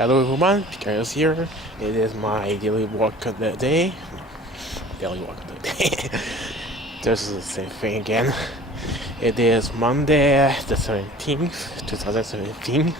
Hello everyone, pikayo here. It is my daily walk of the day. Daily walk of the day. This is the same thing again. It is Monday the 17th, 2017.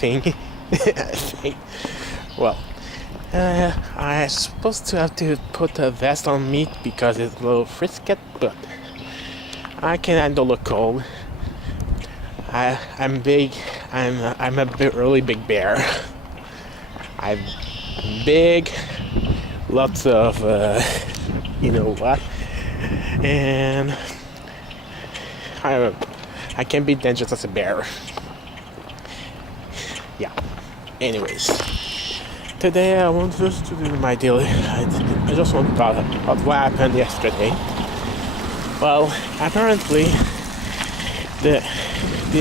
Thing. Well, I'm supposed to have to put a vest on me because it's a little frisky, but I can handle the cold. I'm big. I'm a really big bear. I'm big, lots of you know what, and I can be dangerous as a bear. Yeah. Anyways, today I want just to do my daily. I just want to talk about what happened yesterday. Well, apparently the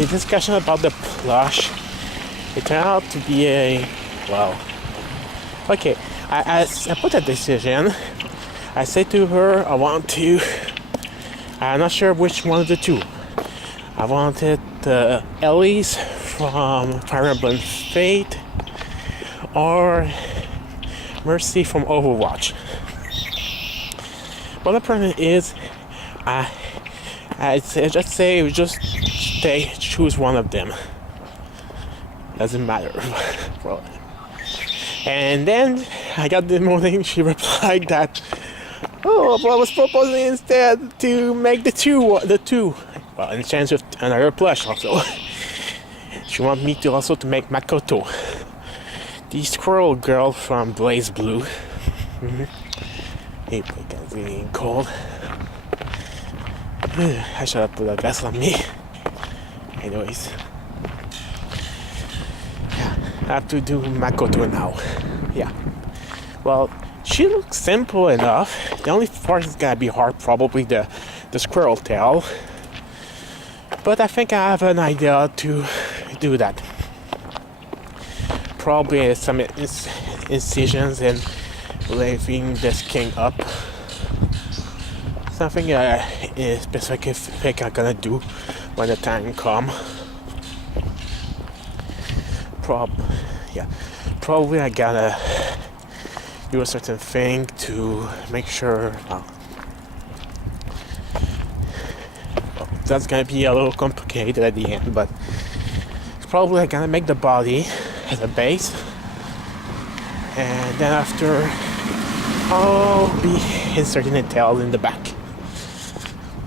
discussion about the plush, it turned out to be okay, I put a decision. I said to her I'm not sure which one of the two. I wanted Ellie's from Fire Emblem Fate or Mercy from Overwatch. Well, the problem is I'd say just choose one of them. Doesn't matter. Well, and then I got the morning she replied that, oh, well, I was proposing instead to make the two. Well, in chance of another plush also. She wants me to also to make Makoto, the squirrel girl from Blaze Blue. It got really cold. I should have put a vest on me. Anyways, yeah, I have to do Makoto now. Yeah. Well, she looks simple enough. The only part is gonna be hard, probably the squirrel tail. But I think I have an idea to do that. Probably some incisions and leaving the skin up. Something specific I'm gonna do when the time comes. Probably I gotta do a certain thing to make sure. That's gonna be a little complicated at the end, but probably I'm gonna make the body as a base, and then after I'll be inserting the tail in the back.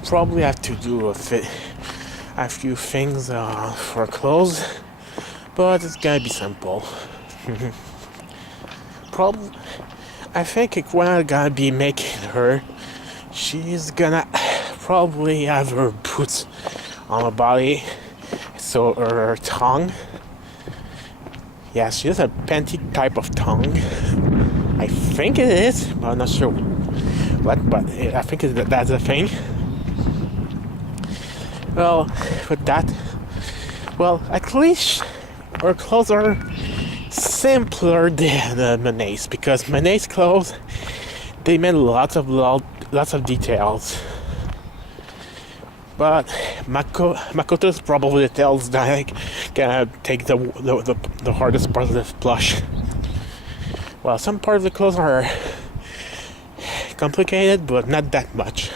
Probably have to do a few things for clothes, but it's gonna be simple. Probably, I think when I'm gonna be making her, she's gonna probably have her boots on her body, so her tongue. Yeah, she has a panty type of tongue. I think it is, but I'm not sure what. But I think that's a thing. Well, with that, well, at least her clothes are simpler than Manet's, because Manet's clothes, they made lots of details. But Makoto's probably the details that gonna take the hardest part of the plush. Well, some parts of the clothes are complicated, but not that much.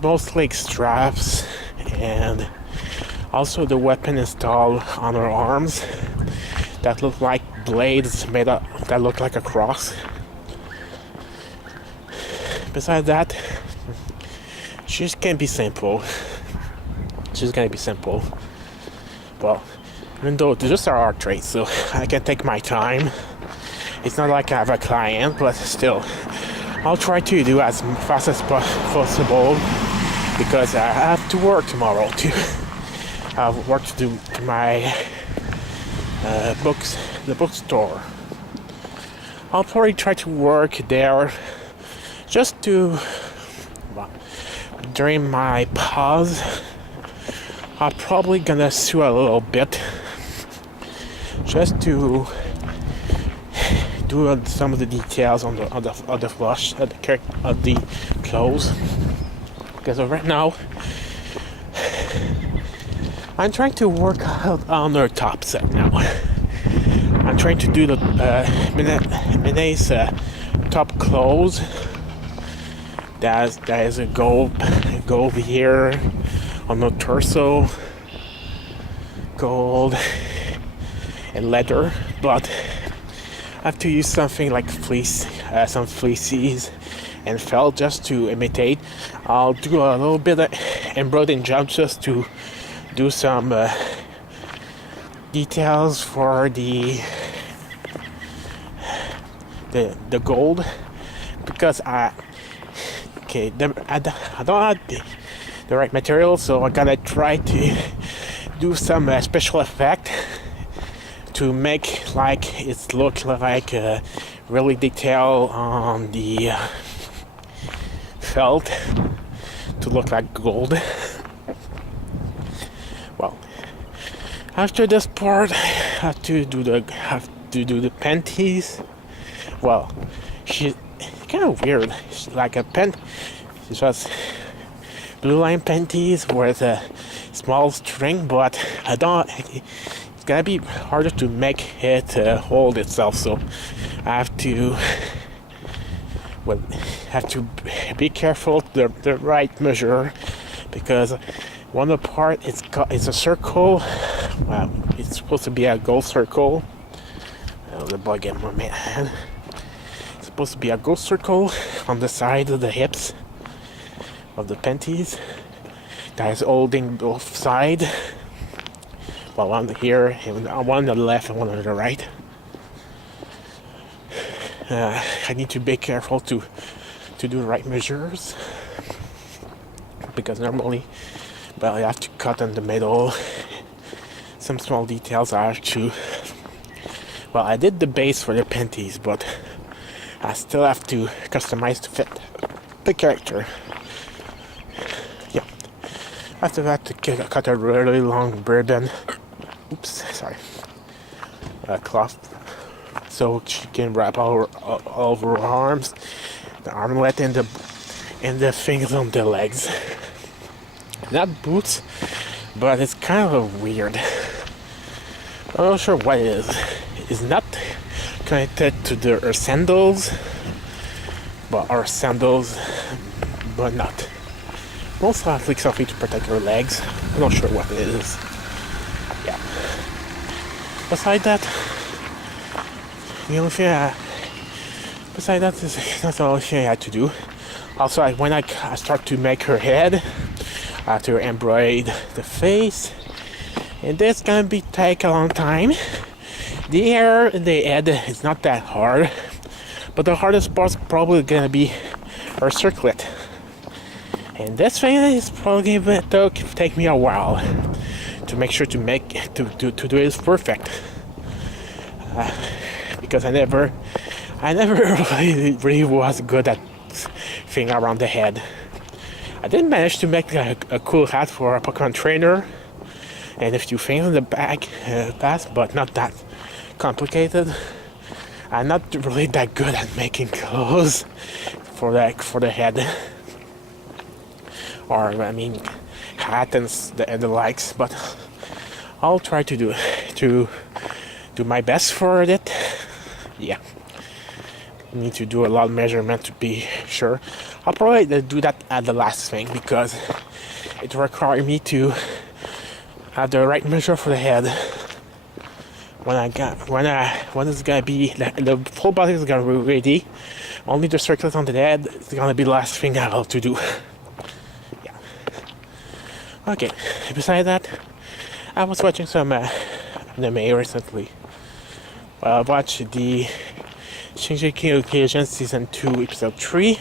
Mostly like straps and also the weapon installed on her arms that look like blades that look like a cross. Besides that, she's gonna be simple. Well, even though these just are art traits, so I can take my time. It's not like I have a client, but still, I'll try to do as fast as possible because I have to work tomorrow too. I have work to do to my the bookstore. I'll probably try to work there just to, during my pause, I'm probably gonna sew a little bit just to do some of the details on the flush of the clothes. Because right now I'm trying to work out on her top set now. I'm trying to do the Minae's top clothes. There is a gold here on the torso, gold and leather, but I have to use something like some fleeces and felt just to imitate. I'll do a little bit of embroidering job just to do some details for the gold, because I don't have the right material, so I gotta try to do some special effect to make like it look like really detail on the felt to look like gold. Well, after this part, I have to do the panties. Well, she's kind of weird. She's like a She's just blue line panties with a small string, but it's gonna be harder to make it hold itself. So I have to be careful the right measure, because one of the part it's a circle. Well, it's supposed to be a gold circle. The bug in my hand. It's supposed to be a gold circle on the side of the hips of the panties that is holding both sides. Well, one here, one on the left and one on the right. I need to be careful to do the right measures, because normally, well, I have to cut in the middle. Some small details I have to. Well, I did the base for the panties, but I still have to customize to fit the character. Yeah. After that, to cut a really long ribbon. Oops, sorry. Cloth, so she can wrap all over her arms, the armlet, and the fingers on the legs. Not boots, but it's kind of weird. I'm not sure what it is. It's not connected to her sandals, but not. Most likely something to protect her legs. I'm not sure what it is. Yeah. Besides that, that's the only thing I had to do. Also, when I start to make her head, I have to embroider the face, and that's gonna take a long time. The hair and the head is not that hard, but the hardest part's probably gonna be her circlet. And this thing is probably gonna take me a while to make sure to do it perfect. Because I never really was good at thing around the head. I did manage to make a cool hat for a Pokemon trainer and a few things in the back, but not that complicated. I'm not really that good at making clothes for the head, or I mean hat and the likes. But I'll try to do my best for it. Yeah. I need to do a lot of measurement to be sure. I'll probably do that at the last thing, because it requires me to have the right measure for the head. When it's gonna be the whole body is gonna be ready. Only the circlet on the head is gonna be the last thing I have to do. Yeah. Okay. Besides that, I was watching some anime recently. I watched the Shingeki no Kyojin Season 2 Episode 3. It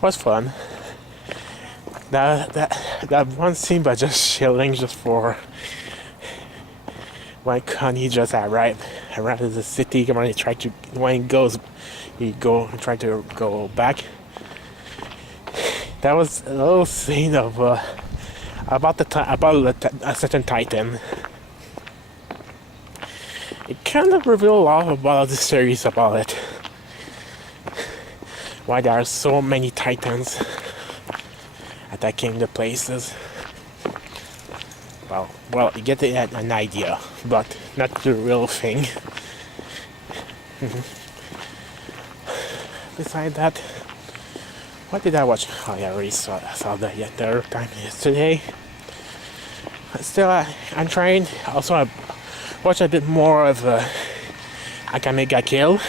was fun. That one scene by just chilling just for when Connie just arrived in the city, when he try to go back. That was a little scene of about a certain Titan. It kind of revealed a lot about the series about it. Why there are so many Titans attacking the places. Well, you get an idea, but not the real thing. Besides that, what did I watch? Oh yeah, I already saw that the other time yesterday. Still, I'm trying. Also, I watched a bit more of Akame ga Kill.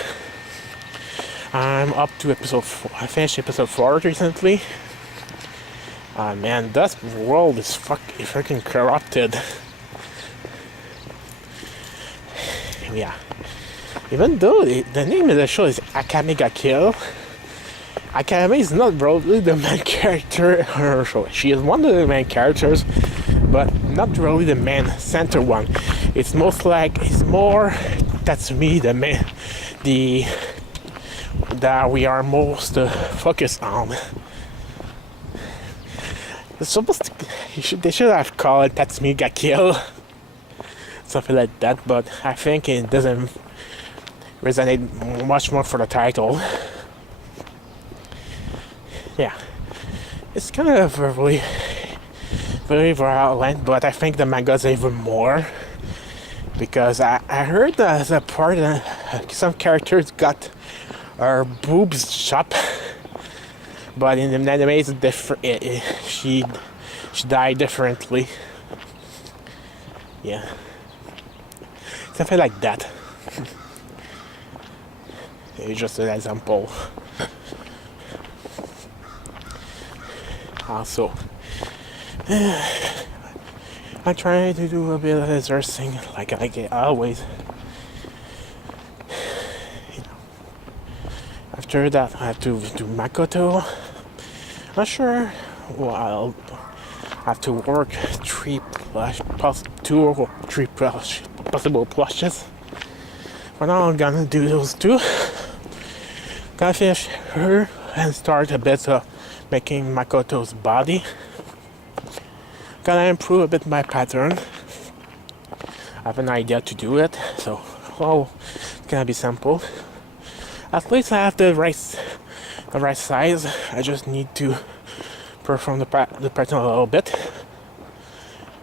I'm up to episode 4. I finished episode 4 recently. Man, that world is freaking corrupted. Yeah. Even though the name of the show is Akame ga Kill, Akame is not really the main character in her show. She is one of the main characters, but not really the main center one. It's more Tatsumi that we are most focused on. It's supposed to, they should have called it Tatsumi ga Kill, something like that, but I think it doesn't resonate much more for the title. Yeah, it's kind of really very violent, but I think the manga's even more, because I heard there's a part some characters got her boobs chopped, but in the anime it's different. She died differently. Yeah, something like that. It's just an example. Also, I try to do a bit of exercising, like I always. After that, I have to do Makoto. Not sure. Well, I'll have to work 2 or 3 possible plushes. For now, I'm gonna do those 2. Gonna finish her and start a bit of making Makoto's body. Gonna improve a bit my pattern. I have an idea to do it, so it's gonna be simple. At least I have the right size. I just need to perform the pattern a little bit.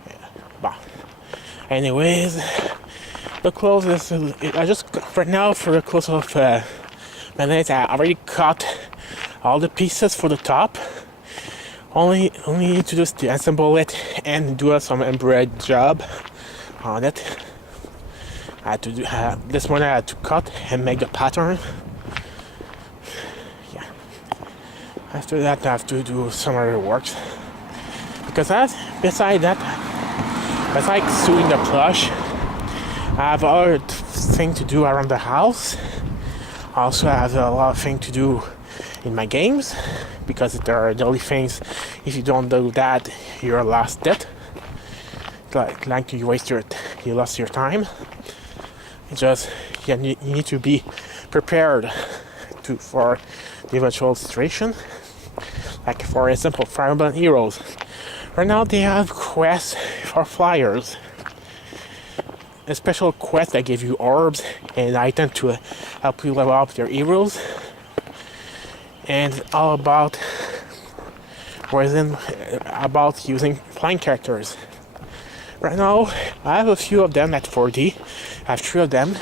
Yeah. Bah. Anyways, the clothes is I just right now for the clothes of Manette, I already cut all the pieces for the top. Only need to just assemble it and do some embroidery job on it. I had to do this one. I had to cut and make the pattern. Yeah. After that, I have to do some other works, because besides sewing the plush, I have other things to do around the house. I also have a lot of things to do in my games, because there are daily things. If you don't do that, you're lost it. Like you lost your time. You need to be prepared for the eventual situation. Like for example, Fire Emblem Heroes. Right now they have quests for flyers. A special quest that give you orbs and items to help you level up your heroes. And all about using flying characters. Right now, I have a few of them at 4D. I have 3 of them.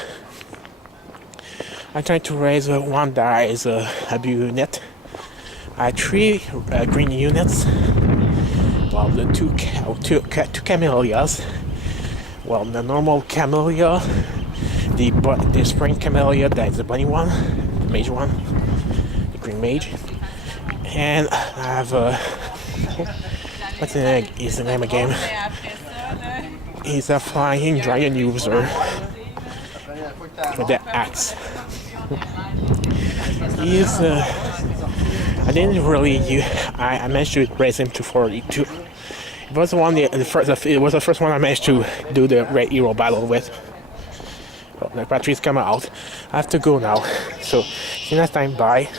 I'm trying to raise one that is a blue unit. I have 3 green units. Well, the two camellias. Well, the normal camellia, the spring camellia, that is the bunny one, the mage one, the green mage. And I have what's the name again? He's a flying dragon user with the axe. He's I didn't really I managed to raise him to 42. It was the first one I managed to do the Red Hero battle with. Well, the batteries come out. I have to go now. So see you next time. Bye.